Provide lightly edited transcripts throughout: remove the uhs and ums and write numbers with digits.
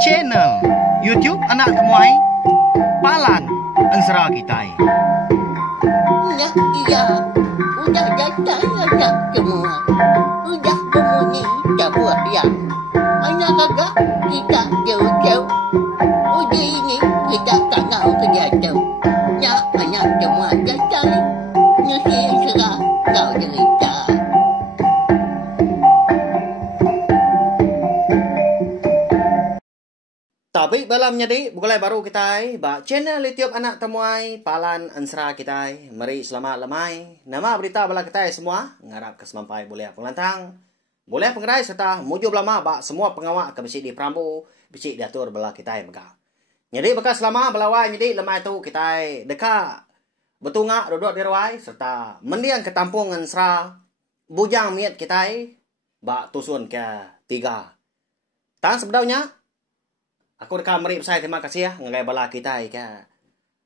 channel YouTube Anak Temuai Palan Ensera Kitai. Iya, udah datang anak semua. Udah berbunyi sebuah yang hanya kagak kita jauh-jauh. Uji ini kita kagak kejatuh. Ya, anak semua datang. Nusi serah kau cerita. Tapi dalam jadi bukan baru kita channel YouTube Anak Temuai Palan Ensera kita. Mari selamat lemai. Nama berita bala kita semua ngarap kesemampai boleh penglantang. Boleh pengerai serta mujub lama bak semua pengawak ke bisi di Perambu, bisi diatur bala kita mega. Jadi bekas lama belawai jadi lemai tu kita dekat betungak duduk di rawai serta mendiang ketampung Ensera bujang miat kita bak tusun ke 3. Tang sebenarnya aku dekat meri saya terima kasih ya ngai bala kita ke.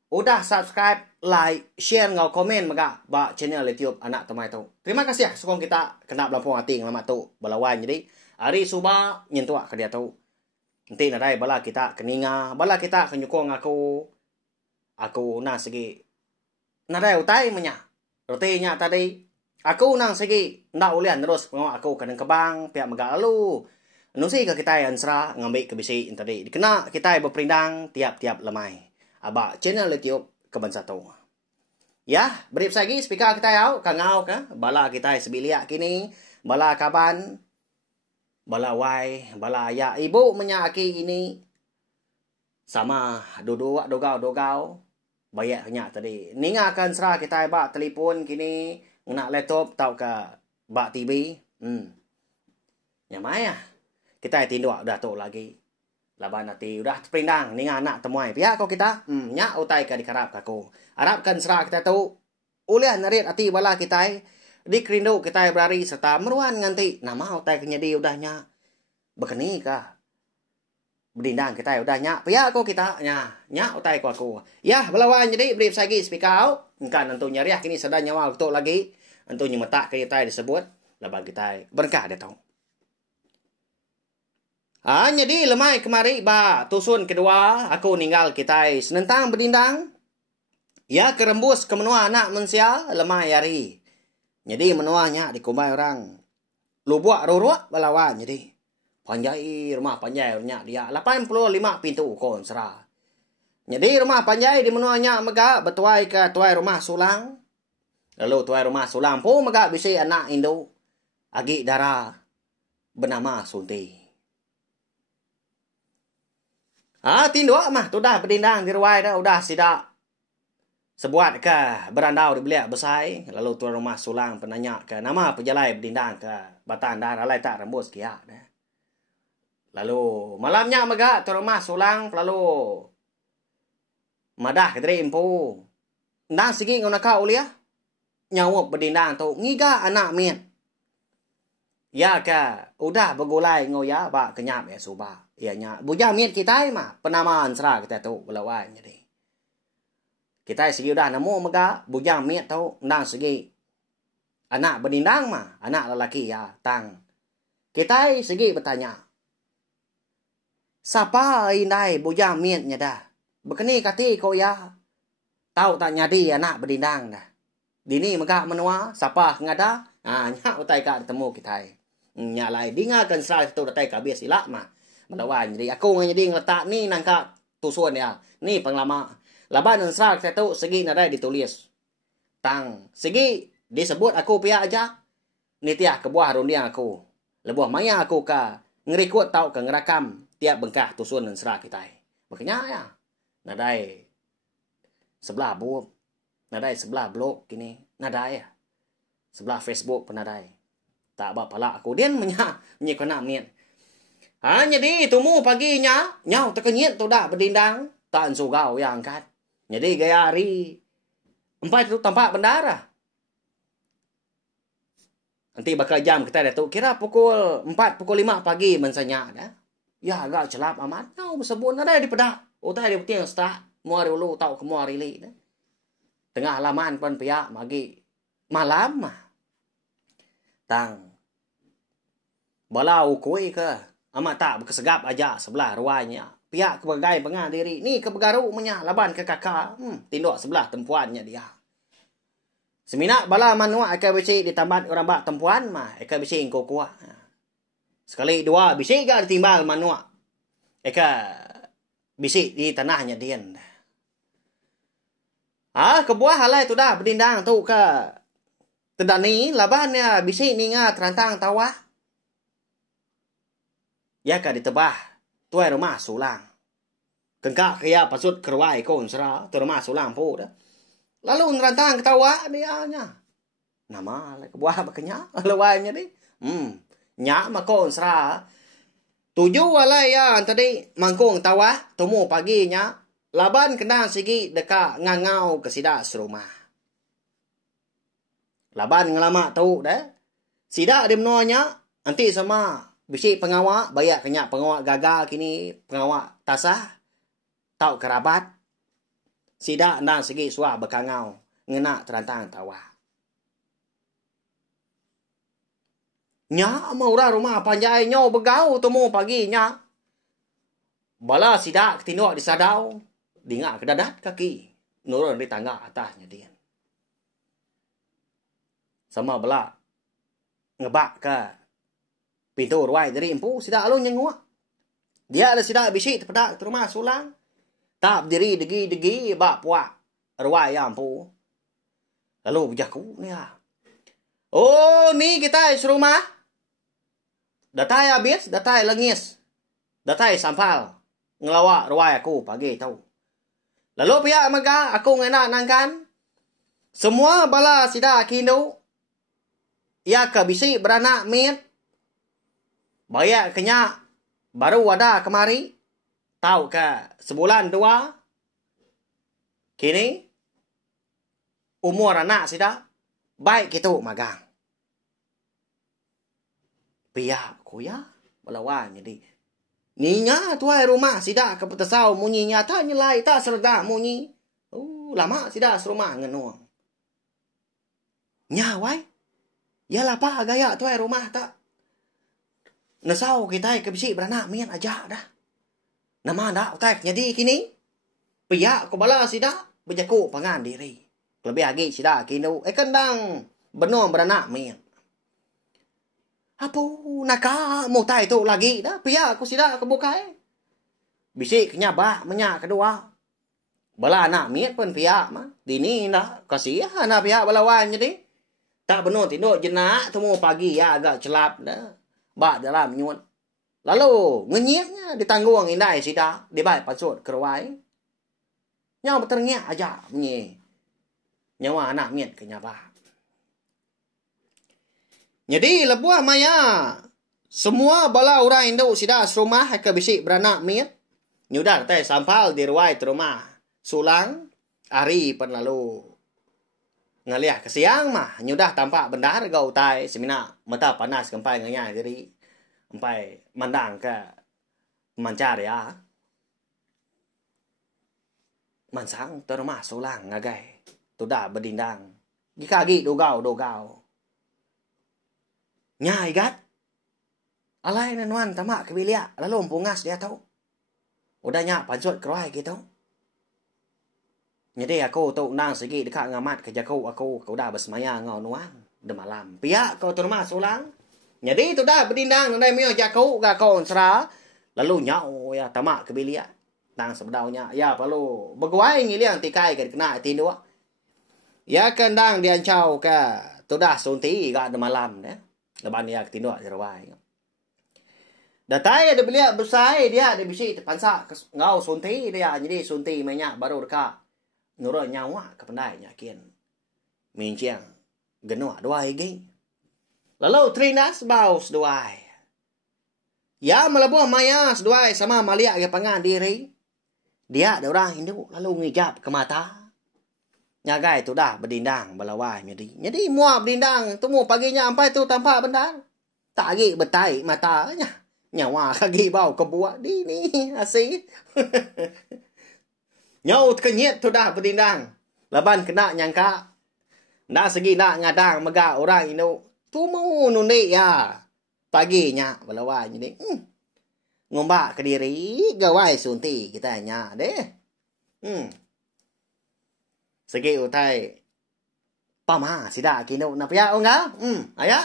Udah subscribe, like, share ngau komen mega ba channel YouTube Anak Temuai tu. Terima kasih ya sokong kita kena belampung hati ngelamat tu balawan jadi hari suba nyentuak ke dia tu. Nanti nadai bala kita keninga, bala kita kenyukong aku nang segi nadai utai menya. Rotinya tadi aku nang segi ndak ulian terus pengawak aku kadang kebang pihak mega lalu. Nusi ke kita Ensera ngambil ke bisi tadi. Dikena kita berperindang tiap-tiap lemai. Aba channel YouTube keban satu. Ya, beri lagi speaker kita yau kangau ke bala kita sebiliak kini bala kaban bala wai bala ya ibu menyaki ini sama dogau bayaknya tadi. Ninga kan Ensera kita ba telefon kini nak laptop tau ke ba TV. Nyamaya. Kita tinduk udah tu lagi. Laban nanti udah perindang ninga anak temuai. Pihak kau kita nya utai ka dikarap kaku. Harapkan Ensera kita tu ulian narit ati bala kita di kerindu kita berari serta meruan nganti nama utai kenyadi udahnya bekeni kah berdindang kita udahnya pihak kau kita nya utai ku aku. Ya belawan jadi beri lagi speaker engkan tentu nyariah kini sedang nyawa waktu lagi tentu nyemetak kita disebut laban kita berkah dia tahu. Jadi lemai kemari ba tusun kedua aku ninggal kita senentang berdindang. Ya kerembus ke menua anak mensia lemai hari. Jadi menuanya dikumbai orang. Lubuak ruruak balawan jadi. Panjai rumah panjai dia 85 pintu kon Ensera. Jadi rumah panjai di menuanya mega betuai ke tuai rumah sulang. Lalu tuai rumah sulang pun mega bisi anak Indo. Agi darah bernama Sunti. Tinduk mah tu dah berdindang di ruai dah udah sidak sebuat ke berandau di beliak besai lalu tuan rumah sulang penanya ke nama pejalai berdindang ke batan dah ralai tak rembus kiak dah. Lalu malamnya mega tuan rumah sulang lalu madah ke diri impu ndang sigi ngau nakau ulia nyawuk berdindang tu ngiga anak miet. Ya ke udah begulai ngau ya ba kenyap ya suba. Ianya bujang miet kita mah penamaan Ensera kita tu belawan jadi. Kita segi udah nemu mega bujang miet tu ndang segi anak berdindang mah anak lelaki ya tang. Kita segi bertanya. Siapa indai bujang mietnya dah? Bekeni kati kau ya. Tahu tak nyadi anak berdindang dah. Dini mega menua siapa ngada? Nya utai ka ketemu kita. Nya lai dingakan Ensera tu datai ka bias ilak mah. Melawan jadi aku jadi ngeletak ni nangka tusun ya. Ni penglama. Laban Ensera kita tu segi nadai ditulis. Tang segi disebut aku pihak aja. Ni tiap kebuah rundiang aku. Lebuah maya aku ka ngerikut tau ke ngerakam tiap bengkah tusun Ensera kita. Makanya ya. Nadai sebelah buuk. Nadai sebelah blog kini. Nadai ya. Sebelah Facebook penadai. Tak apa pala aku dia menyekona miet. Jadi tumu paginya nyau terkenyit tu dah berdindang tak sugau yang angkat. Jadi gaya hari 4 itu tampak bendara. Nanti bakal jam kita dah tu kira pukul 4 pukul 5 pagi mensanya dah. Ya agak celap amat. Nyau bersebut ada di pedak. Utai di putiang start muari ulu tau ke muari li dah. Tengah laman pun pihak magi malam mah. Tang balau kuih ke Amat tak berkesegap aja sebelah ruanya. Pihak kebagai pengadiri. Ni kebegaru menya laban ke kakak. Tinduk sebelah tempuannya dia. Seminak bala manua akan bisik ditambat orang bak tempuan mah. Akan bisik ingko kuat. Sekali dua bisik gak ditimbal manua. Akan bisik di tanahnya dian. Kebuah halai tu dah berdindang tu ke. Tidak ni labannya bisik ni nga terantang tawah. Ya ka ditebah. Tuai rumah sulang. Kengkak kaya pasut kerwai kon sera. Tu rumah sulang po dah. Lalu nerantang ketawa dia nya. Nama lah kebuah bakanya. Lewainya ni. Nyak makon sera. Tuju walai ya tadi mangkung tawa. Temu paginya. Laban kena sigi dekat ngangau ke sidak serumah. Laban ngelama tahu dah. Sidak dia menanya. Nanti sama bisik pengawak. Bayak kenyak pengawak gagal kini. Pengawak tasah. Tau kerabat. Sidak dan segi suah berkangau. Ngena terantang tawa. Nya maura rumah panjai nyo begau temu paginya. Bala sidak ketinduk disadau. Dingak kedadat kaki. Nurun di tangga atasnya dia. Sama bela ngebak ke pintu ruai dari empu sidak alun yang nguak. Dia ada sidak bisik terpedak ke rumah sulang. Tak berdiri degi bak puak ruai empu. Lalu berjaku ni lah. Oh ni kita serumah. Datai habis, datai lengis. Datai sampal. Ngelawak ruai aku pagi tahu. Lalu pihak mega aku ngenak nangkan. Semua bala sidak kindu. Ya ke bisik beranak mit. Bayak kenyak. Baru ada kemari. Tahu ke sebulan dua. Kini. Umur anak sidak. Baik itu magang. Pihak ku ya. Balawan jadi. Ninya tuai rumah sidak kepetasau munyinya. Tak nyelai tak serda munyi. Lama sidak serumah ngenuang. Nyawai. Ya lah pak gaya tuai rumah tak. Nasau kita ke bisik beranak mian aja dah. Nama dak utak jadi kini. Pihak ko bala sida berjaku pangan diri. Lebih lagi sida kini kendang benom beranak mian. Apa naka mau tai tu lagi dah pihak ko sida kebukai. Bisik nyabak menyak kedua. Bala anak mian pun pihak mah. Dini dah kasihan anak pihak balawan jadi. Tak benar tinduk jenak temu pagi ya agak celap dah. Bak dalam nyuat. Lalu ngenyitnya ditanggung indai sida. Dibaik pasut keruai. Nyawa berterngiak aja menye. Nyawa anak miat ke nyabak. Jadi lebuah maya. Semua bala orang induk sida serumah ke bisik beranak miat. Nyudah tay sampal di ruai terumah. Sulang. Hari pen lalu. Ngaliah ke siang mah. Nyudah tampak bendar gau tai. Semina mata panas kempai nganya diri. Sampai mandang ke mancar ya. Mansang terumah sulang ngagai. Tudah berdindang. Gikagi dogau. Nyai gat. Alai nanuan tamak kebilia. Lalu pungas dia tahu. Udah nyak pansut keruai gitu. Jadi aku tu nang segi dekat ngamat kerja aku dah bersemaya ngau nuang de malam. Pihak kau terumah sulang. Jadi tu dah berdindang nang mio jakau ga kau sera. Lalu nyau ya tamak kebilia. Tang sebedaunya ya perlu berguai ngiliang tikai ke kena tindu. Ya kendang diancau ke tu dah sunti ga de malam ya. Leban dia tindu jerawai. Datai ada belia besai dia bisi pansa ngau sunti dia jadi sunti banyak baru dekat. Nurut nyawa kependai nyakin. Minciang. Genuah doai geng. Lalu trinas baus doai. Ya melebuh mayas doai sama maliak ke pangan diri. Dia ada orang Hindu lalu ngijap ke mata. Nyagai tu dah berdindang belawai jadi muak berdindang temu paginya sampai tu tampak bendar. Tak lagi betai matanya. Nyawa kaki bau kebuat di ni asyik. Nyaut kenyit tu dah berdindang. Laban kena nyangka. Nak segi nak ngadang megak orang Indo. Tu mau nunik ya. Paginya belawai jadi. Ngombak ke diri gawai sunti kita nya deh. Segi utai pama sida kino na pia onga. Aya.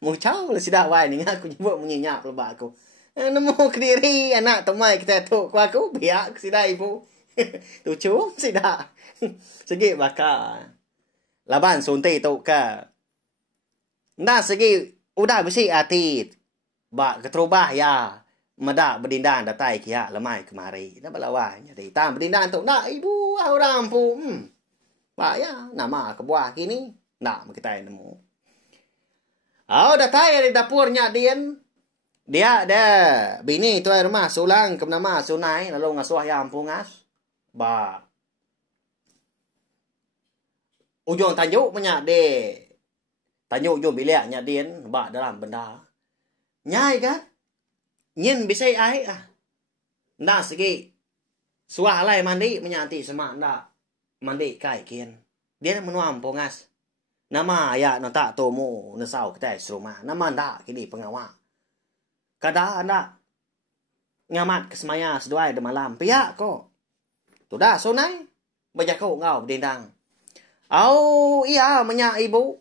Mau chau lah sida wai ni aku nyebut menyinyap lebak aku. Nemu ke diri anak temai kita tu ku aku biak sida ibu. Lucu sida. Segi baka. Laban sunti tu ka. Nah segi udah besi atit. Ba keterubah ya. Mada berdindan datai kia lemai kemari. Dah balawai jadi tam berdindan tu nak ibu orang pu. Ba ya nama kebuah kini nak kita nemu. Datai di dapurnya dia ada bini tuai rumah sulang ke nama sunai lalu ngasuh ayam pungas. Ba ujung tanjuk punya de tanjuk ujung biliknya dien ba dalam benda. Nyai kan nyin bisa ai nda segi suah lai mandi menyanti semak nda mandi kai kian dia menuam pongas nama ya nota tomo nesau kita serumah nama nda kini pengawa kada nda ngamat kesemaya seduai de malam pia ko tu dah sonai baja kau ngau dendang iya menya ibu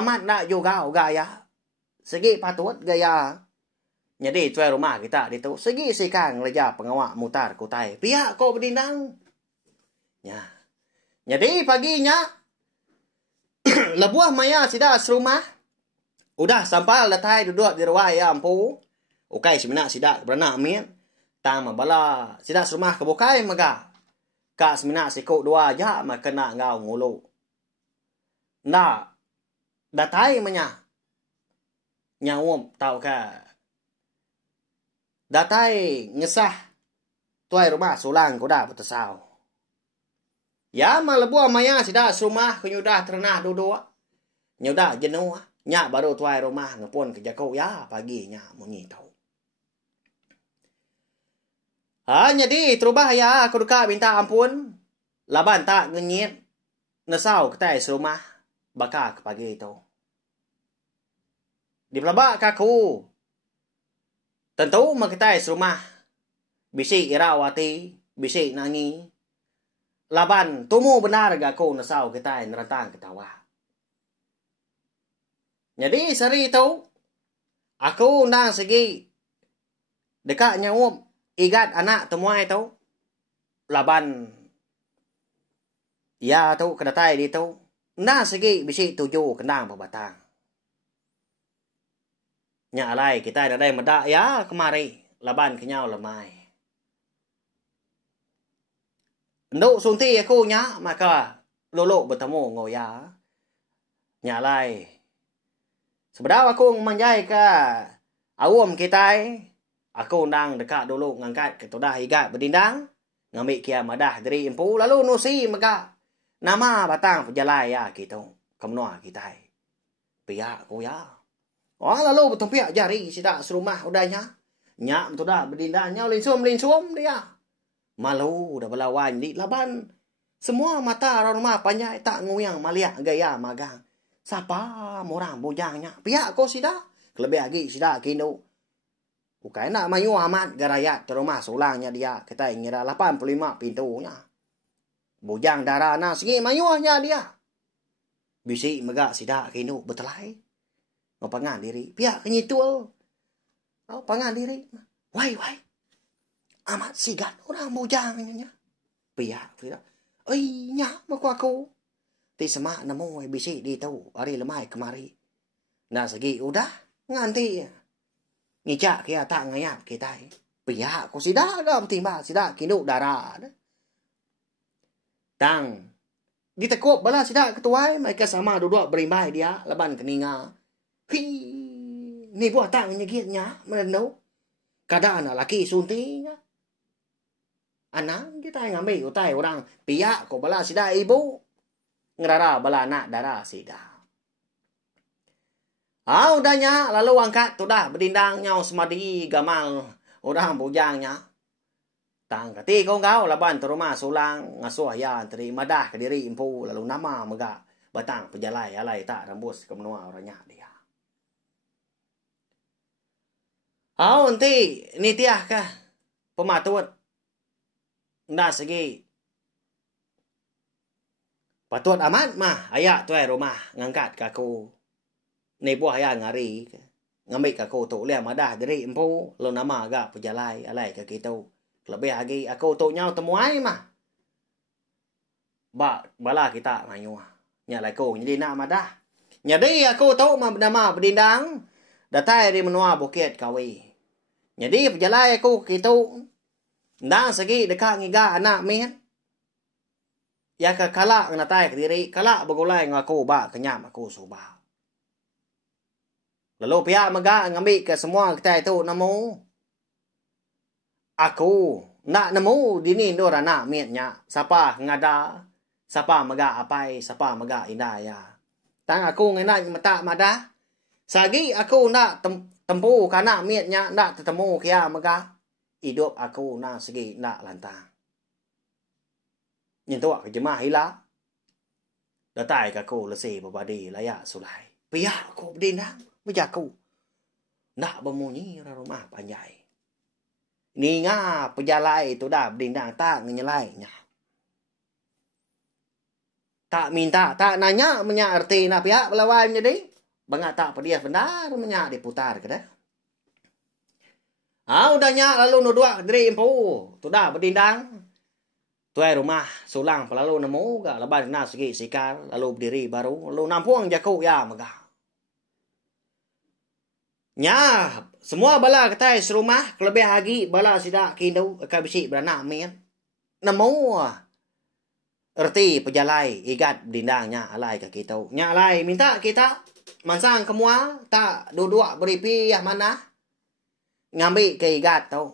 amat nda juga gaya segi patut gaya. Jadi tuai rumah kita di tu segi sikang leja pengawak mutar kutai. Pihak kau berdindang. Ya. Jadi paginya lebuah maya sida serumah. Udah sampai letai duduk di ruai ampu. Ukai semenak sida beranak min. Tama bala sida serumah kebukai maga. Kak semenak sikuk dua aja mak kena ngau ngulu. Nah. Datai menya. Nyawum tau ka. Datai ngesah tuai rumah sulang kuda putusau. Ya malebuah maya sida rumah kenyudah terenah duduk. Nyudah jenuh. Nya baru tuai rumah ngepun kerja kau ya paginya munyi tau. Jadi terubah ya aku duka minta ampun. Laban tak ngenyit. Nesau ketai serumah. Baka ke pagi itu. Di pelabak kaku. Tentu makitai serumah. Bisi irawati. Bisi nangi. Laban tumu benar gaku nasau kita nerantang ketawa. Jadi seri itu. Aku undang segi. Dekat nyawum. Igat anak temuai itu. Laban. Ya tu kedatai di tu. Undang segi bisi tujuh kendang berbatang. Nya alai kita ada medak ya kemari laban kenyau lemai. Nduk sunti aku nya maka lolo bertemu ngoya. Nya alai. Sebedau aku manjai ke awam kita aku undang dekat dulu ngangkat ke tudah igat berdindang ngambil kia madah dari empu lalu nusi maka nama batang pejalai ya gitu kemnoa kita. Pihak aku ya. Lalu betul pihak jari sida serumah udahnya. Nyak betul dah berdindanya linsum dia. Malu udah belawan di laban. Semua mata orang rumah panjang tak nguyang maliak gaya magang. Siapa orang bujangnya? Pihak kau sida. Kelebih lagi sida kino. Bukan nak mayu amat garayat ke rumah sulangnya dia. Kita ingira 85 pintunya. Bujang darah na segi mayuahnya dia. Bisi megak sida kino betelai. Pangan diri. Pihak kenyitul. Pangan diri. Wai. Amat sigat orang bujangnya. Pihak. Nya maku aku. Ti semak nemu bisi di tu. Hari lemai kemari. Nah segi udah. Nganti. Ngicak kia tak ngayap kita. Pihak aku sida gam timba. Sida kinu darah. Tang. Ditekup bala sida ketuai. Mereka sama duduk berimbai dia. Leban keninga. Ni buat tak nyegitnya menenau. Kadang anak laki suntinya. Anak kita ngambil utai orang pihak ko bala sida ibu. Ngerara bala anak darah sida. Udahnya lalu angkat tu dah berdindang nyau semadi gamal orang bujangnya. Tang kati kau laban tu rumah sulang ngasuh ya teri madah ke diri impu lalu nama mega batang pejalai alai tak rambus ke menua orangnya dia. Nanti ni tiah kah pematut. Nda segi. Patut amat mah ayak tuai rumah ngangkat kaku. Ni buah ya ngari. Ngambil kaku tu lihat madah dari empu. Lo nama agak pejalai alai ke kita. Lebih lagi aku tu nhau temuai mah. Bala kita mayu. Nyalai ko jadi nak madah. Jadi aku tu mah nama berdindang. Datai di menua bukit kawi. Jadi pejalai aku kita. Nda segi dekat ngiga anak mian. Ya ke kalak na tay ke diri, kalak begulai ngaku ba kenyam aku subah. Lalu pihak maga ngambil ke semua kita itu nemu. Aku nak nemu dini ndor anak mietnya. Siapa ngada, siapa maga apai, siapa maga indaya. Tang aku ngena mata mada. Sagi aku nak tempu kana mietnya nak tetemu kia maga. Hidup aku nak segi nak lantang. Nhìn tôi cái mà hila đã tài cả cô là gì bà đi là ya sulai bây giờ cô đi nắng bây giờ cô nạ bà mô nhí ra rồi mà bà nhảy ni nga bây giờ lại tôi đã đi nắng ta người lại nhá ta minta ta nanya menya arti na pihak belawai menjadi bangga tak dia benar menya diputar ke dah udahnya lalu nodua dari empu tôi đã berdindang. Tuai rumah sulang lalu nemu ga leban kena segi sikar lalu berdiri baru lalu nampuang jaku ya megah. Nya semua bala ketai serumah kelebih lagi bala sidak kindu akan bisi beranak mian. Nemu erti pejalai igat berdindangnya alai ke kita. Nya alai minta kita mansang kemua tak dua-dua beripi yang mana ngambil ke igat tau.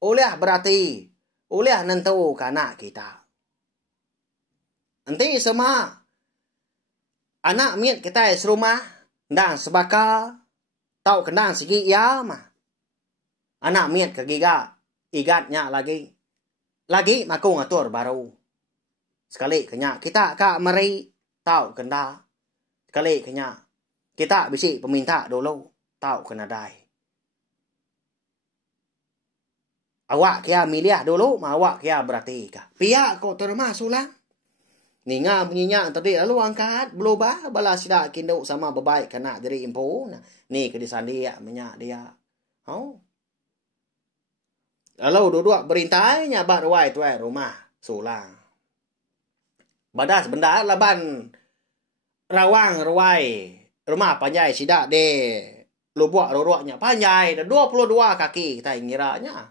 Oleh berarti oleh nentu kanak kita. Nanti semua anak miet kita serumah dan sebaka tau kenang segi ya mah. Anak miet ke giga igatnya lagi maku ngatur baru. Sekali kenya kita kak meri tau kena. Sekali kenya kita bisi peminta dulu tau kena dai. Awak kia milih dulu, awak kia berarti kah? Pihak kok terima sulang. Ninga menyinya tadi lalu angkat berubah bala sidak kindu sama bebaik kena dari impu. Ni ke disandi ya menyak dia. Lalu dua-dua berintainya bat ruai tuai rumah sulang. Badas benda laban rawang ruai rumah panjai sidak de lubuak ruruaknya panjai 22 kaki kita ngiranya.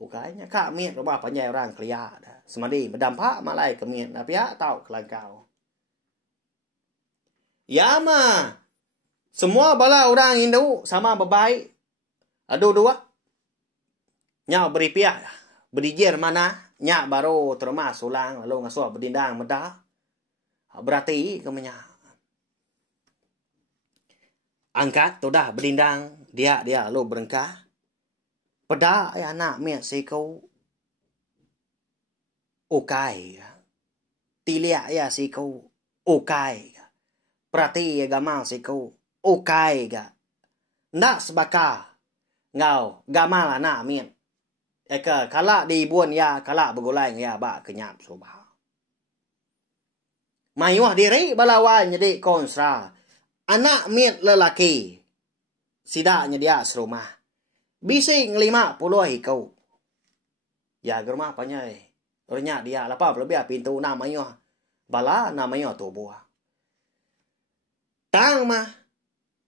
Ukainya kak miet rumah panjai orang kelia dah. Semadi berdampak malai ke miet tapi ya tahu kelangkau. Ya mah semua bala orang Hindu sama bebaik. Aduh dua. Nya beri pihak berdijir mana nya baru terima sulang lalu ngasuh berdindang medah. Berarti kemenya. Angkat tu dah berdindang dia lalu berengkah. Pada anak miat si kau ukai. Tilia ya si kau ukai. Prati ya gamal si kau ukai ga. Ndak sebaka ngau gamal anak miat. Eka kala di buan ya kala begulai ya ba kenyap soba. Mayuah diri balawan jadi konsra. Anak miat lelaki. Sidaknya dia serumah. Bising 50 hikau. Ya germa apanya Ornya dia lapa lebih pintu namanya. Bala namanya tubuh. Tang mah.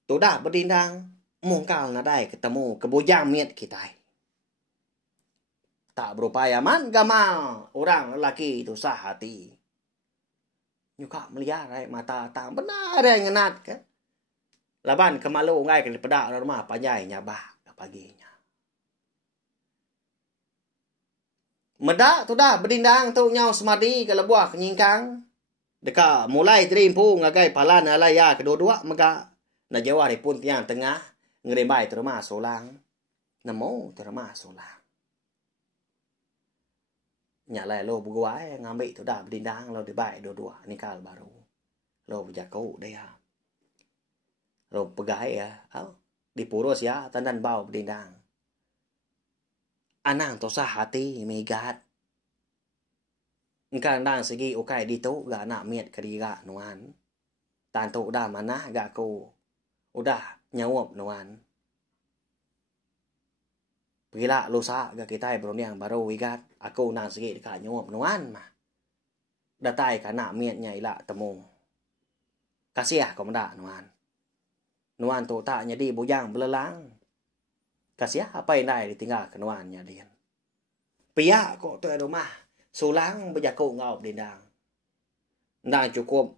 Tu dah berdindang. Mungkal nadai ketemu kebujang miet kita. Tak berupaya man gamal. Orang lelaki itu sah hati. Nyuka melihat mata tang benar yang ngenat kan. Laban kemalu ngai ke pedak rumah panjai nyabah paginya. Medak tu dah berdindang tu nyau semadi ke lebuah kenyingkang. Deka mulai terimpu ngagai palan alaya kedua-dua mega. Na Jawa pun tiang tengah ngerimbai terima solang. Nemu terima solang. Nyalai lo buguai ngambil tu dah berdindang lo dibai dua-dua nikal baru. Lo berjaku dia. Lo pegai ya. di purus ya tandan bau bedindang. Anang tosah hati megat. Engkang dang segi ukai dito ga nak miet kadiga nuan. Tanto udah mana ga ko. Udah nyawop nuan. Pagila lusa ga kita broniang baru wigat. Ako nang segi dekat nyawop nuan mah. Datay ka nak miet nya ila temu. Kasih ko menda nuan. Nuan tu tak nyadi bujang belelang. Kasih apa yang dai ditinggal ke nuan nya dian. Pia kok tu rumah. Sulang berjaku ngau dindang. Ndang cukup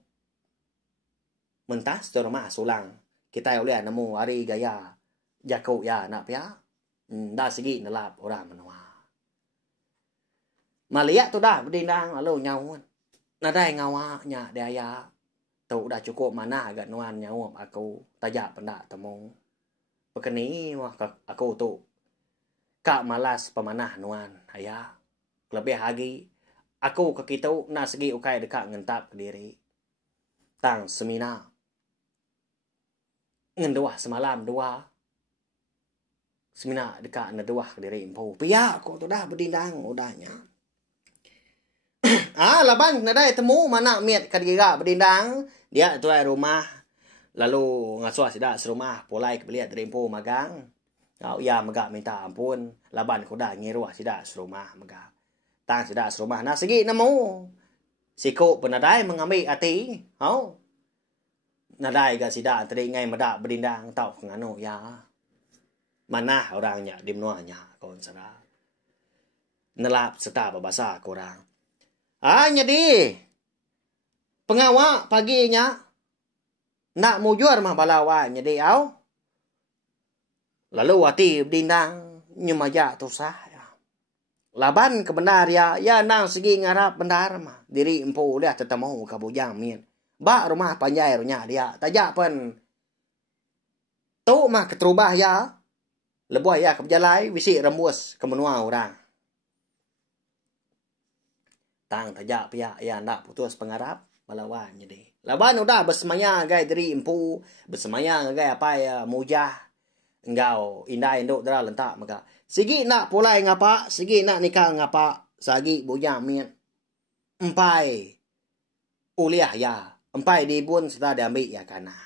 mentas tu rumah sulang. Kita boleh nemu hari gaya jaku ya nak pia. Dah segi nelap orang menua. Malia tu dah berdindang lalu nyawun. Nadai ngawa nya daya. Tu dah cukup mana agak nuan nyawum aku tajak pendak temu. Pekeni wah aku tu kak malas pemanah nuan ayah. Lebih lagi, aku ke kita nak segi ukai dekat ngentap ke diri. Tang semina. Ngendua semalam dua. Semina dekat ngedua ke diri impu. Pia aku tu dah berdindang udahnya. Laban nadai temu mana miet kadiga berdindang. Dia tu rumah. Lalu ngasuh sidak serumah. Polai kebeliat dari impu magang. Kau ya megak minta ampun. Laban ku dah ngiruah sidak serumah megak. Tang sidak serumah nak segi nemu. Siku penadai mengambil hati. Nadai ga sidak tadi ngai medak berdindang tau nganu ya. Mana orangnya di menuanya kon sara. Nelap serta berbahasa korang. Jadi pengawak paginya nak mujur mah balawan jadi au. Lalu hati berdindang nyemaja tu sah. Laban kebenar ya nang segi ngarap benar mah. Diri empu dia tetemu ke bujang min. Ba rumah panjai runya dia. Tajak pen. Tu mah keterubah ya. Lebuah ya ke berjalai. Wisi rembus ke menua orang. Tang tajak pihak ya nak putus pengarap. Balawan jadi. Laban udah bersemaya gai diri empu. Bersemaya gai apa ya mujah. Engkau indah induk dera lentak maka. Sigi nak pulai ngapa, sigi nak nikah ngapa, sagi bujang mian. Empai uliah ya, empai dibun serta diambil ya kana.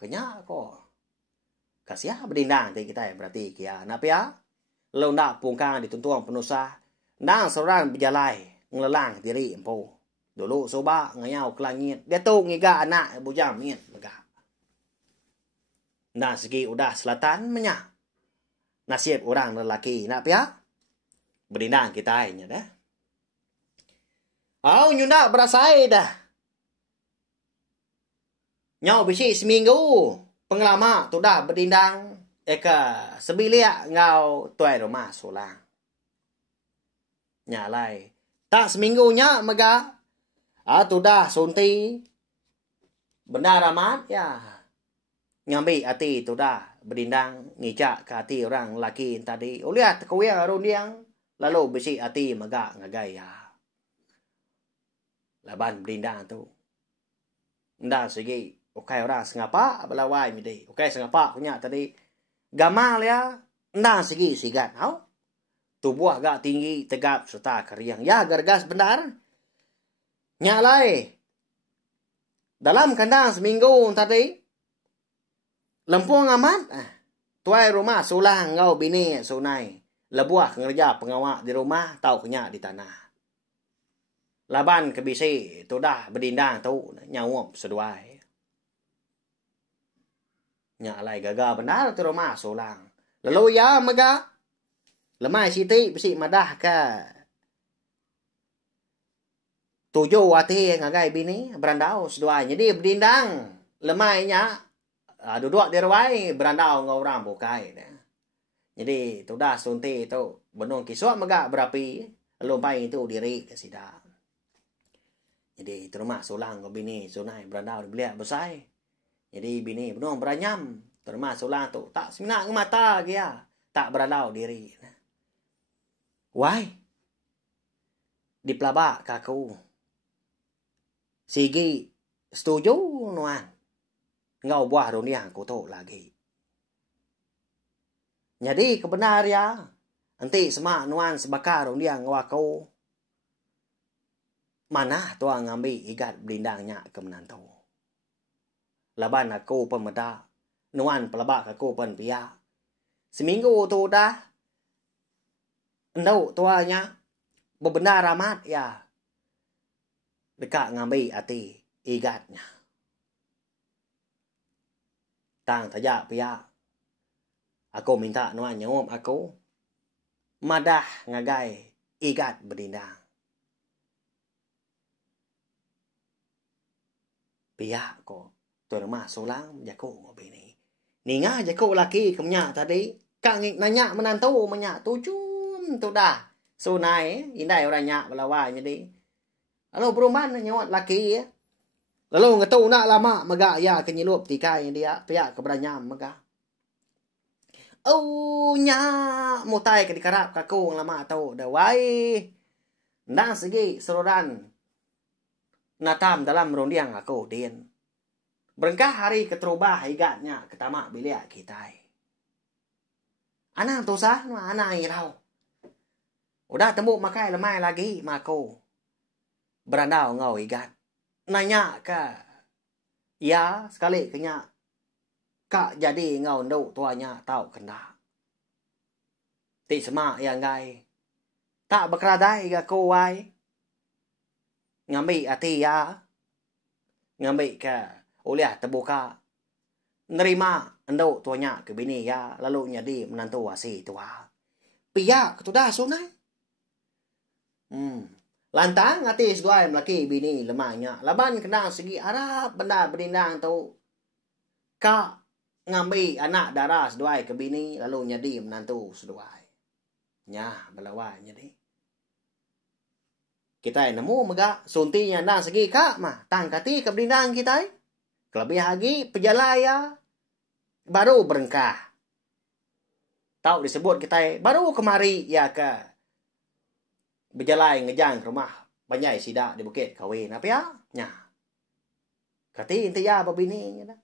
Banyak kok. Kasih berdindang ti kita berarti kia. Napa ya? Lalu nak pungkang dituntung penusah. Nang seorang berjalai ngelelang diri empu. Dulu soba ngayau ke langit. Dia tu ngiga anak bujang mian maka. Nah segi udah selatan menyak. Nasib orang lelaki nak pihak berdindang kita nya dah. Nyunda berasai dah. Nyau bisi seminggu pengelama tu dah berdindang eka sebilia ngau tuai rumah sulang. Nyalai tak seminggunya mega tu dah sunti benar amat ya. Ngambil hati tu dah berdindang ngicak ke hati orang lelaki tadi. Lihat kuya rundiang lalu besi hati megak ngagaya. Laban berdindang tu. Nda segi ukai orang sengapa belawai midi. Ukai sengapa punya tadi gamal ya. Nda segi sigat. Tubuh agak tinggi tegap serta keriang. Ya gergas benar. Nyalai. Dalam kandang seminggu tadi. Lempung amat. Tuai rumah sulang ngau bini sunai. Lebuah kerja pengawak di rumah tau kenyak di tanah. Laban kebisi tu dah berdindang tu nyawop seduai. Nyalai gagal benar tu rumah sulang. Lalu ya mega. Lemai siti bisi madah ke. Tujuh hati ngagai bini berandau seduai. Jadi berdindang lemainya. Duduk di ruai berandau ngau orang bukai. Jadi tu dah sunti tu benung kisah megak berapi. Lumpai itu diri ke sidang. Jadi tu rumah sulang ngau bini sunai berandau dibeliak besai. Jadi bini benung beranyam. Tu rumah sulang tu tak seminak ngemata kia. Tak berandau diri. Wai. Di pelabak kaku. Sigi setuju nuan. Ngau buah dunia ku tu lagi. Jadi kebenar ya. Nanti semak nuan sebakar dia ngawako. Mana tua ngambil igat belindangnya ke menantu. Laban aku pemeda. Nuan pelabak aku pun pia. Seminggu tu dah. Endau tuanya. Bebenar amat ya. Dekat ngambil hati igatnya. Tang tajak pia. Aku minta nuan nyom aku. Madah ngagai igat berindang. Pihak ko. Tuan rumah sulang jago ngopi ni. Ninga jago laki kemnya tadi. Kang nanya menantu menyak tujum tu dah. Sunai indai orang nyak belawanya di. Lalu perumahan nyawat laki ya. Lalu ngetu nak lama megak ya kenyilup tikai dia. Pihak keberanyam megak. Oh nya mutai ke dikarap kakung lama tau dah wai. Ndang segi serodan natam dalam rondiang aku din. Berengkah hari keterubah igatnya ke tamak bilik kita. Anak tu sah anak irau. Udah tembuk makai lemai lagi mako. Berandau ngau igat. Nanya ke ya sekali kenyak. Kak jadi ngau nduk tuanya tahu kena. Ti semak yang gai. Tak berkeradai ke kowai. Ngambil hati ya. Ngambil ke oleh terbuka. Nerima nduk tuanya ke bini ya. Lalu jadi menantu wasi tua. Piyak tu dah sunai. Lantang hati seduai melaki bini lemahnya. Laban kena segi Arab benda berindang tu. Kak ngambil anak darah seduai ke bini lalu jadi menantu seduai. Nyah belawai jadi. Kita nemu megak suntinya dan segi kak mah tangkati ke berindang kita. Kelebih lagi pejalaya baru berengkah. Tahu disebut kita baru kemari ya ke berjalai ngejang ke rumah banyak sidak di bukit kawin apa ya? Nyah. Kati inti ya babini ya.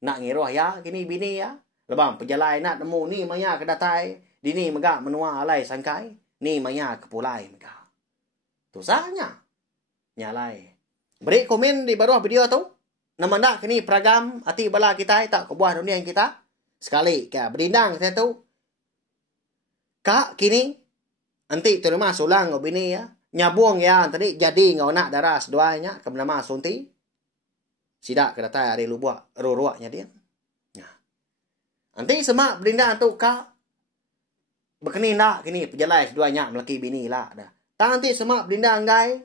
Nak ngiroh ya, kini bini ya. Lebam pejalai nak nemu ni maya kedatai. Dini megak menua alai sangkai. Ni maya kepulai megak. Tu sahnya. Nyalai. Beri komen di bawah video tu. Nama nak kini peragam hati bala kita tak kebuah dunia kita. Sekali ke berindang saya tu. Kak kini. Nanti tu rumah sulang ngau bini ya. Nyabuang ya tadi jadi ngau nak darah seduanya. Kebenama sunti. Sidak kedatai hari lubuak ruruaknya dia. Nah. Nanti semak berindang tu kak. Berkeni nak kini pejalai seduanya melaki bini lah dah. Tak nanti semak berindang gai.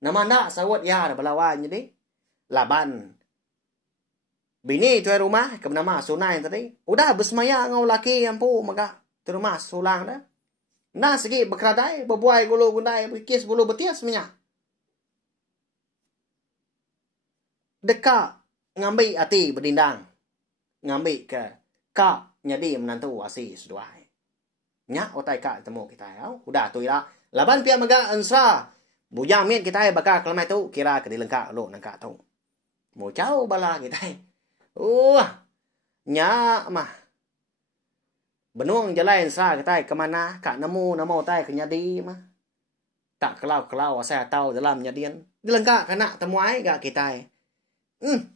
Nama nak sawat ya dah belawan jadi. Laban. Bini tu rumah ke nama sunai tadi. Udah bersemaya ngau laki yang pu maka tu rumah sulang dah. Nah segi berkeradai berbuai gulu gundai berkis gulu betias minyak. Dekat ngambil hati berindang. Ngambil ke kak jadi menantu wasi seduai. Nyak otai kak temu kita ya. Udah tu lah. Laban pihak mega ansra. Bujang miet kita bakal kelamai tu kira ke dilengkak lo nangkak tu. Mau jauh bala kita. Nyak mah. Benuang jalan ansra kita kemana kak nemu nama otai ke nyadi mah. Tak kelau-kelau saya tahu dalam nyadian. Dilengkak kena temuai gak kita.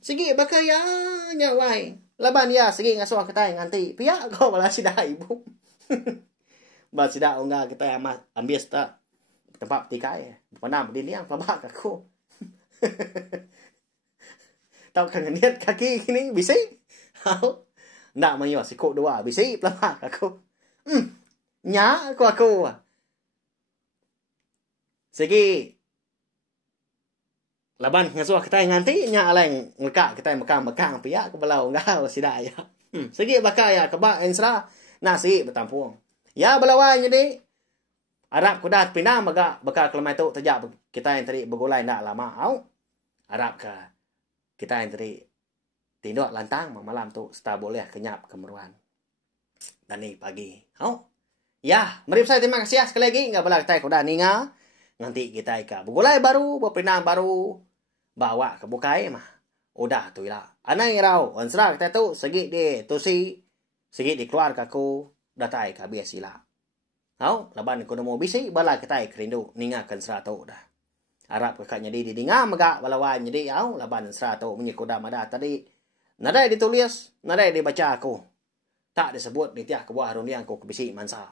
Sige bakal ya nyawai. Laban ya sige ngasuh kita nganti. Pihak kau malah sidah ibu. Ba sidah enggak kita amat ambias tak tempat tikai. Pernah berdiri yang pelabak aku. Tahu kan niat kaki kini bisi. Ndak mayo sikut dua bisi pelabak aku. Nya aku. Sige laban ngasuh kita nganti nya aleng ngekak kita mekang-mekang pihak ke belau ngau sidak ya. Segi bakal ya kebak ensra nasi bertampung. Ya belawan jadi Arab kudat pindah maga bakal kelemai tu terjak kita yang tadi bergulai ndak lama au. Arab ke kita yang tadi tinduk lantang malam tu sta boleh kenyap kemeruan. Dan ni pagi. Au. Ya, mari saya terima kasih sekali lagi enggak bala kita kuda ninga. Nanti kita ika bergulai baru, berpindah baru. Bawa ke bukai mah. Udah tu lah. Anang irau. Ansra kita tu segi dia tu si Sige di keluarga ko datai ka biasa sila. Au, laban ko namo bisi bala kita kerindu ningakan serato dah. Arab kakaknya di dinga maga balawan jadi au laban serato menyikoda mada tadi. Nadai ditulis, nadai dibaca aku. Tak disebut di tiak kebuah rundiang ko kebisi mansa.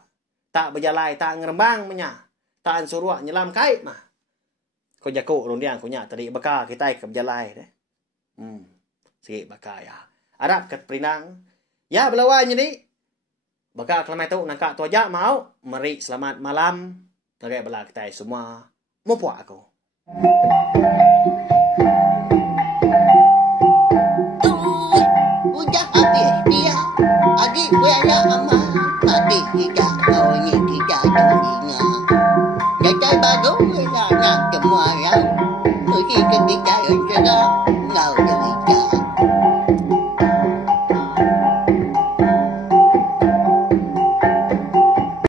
Tak berjalai, tak ngerembang menya. Tak ansurua nyelam kait mah. Ko jako rundiang ko nya tadi baka kita ke berjalai deh. Sige baka ya. Arab kat perinang. Ya balawan jadi. Baka kelamai tu nangka tu aja mau. Mari selamat malam. Tagai bala kita semua. Mupuak aku. Udah habis dia. Adik bela aman. Adik tidak tahu ni tidak dengar. Jajan baru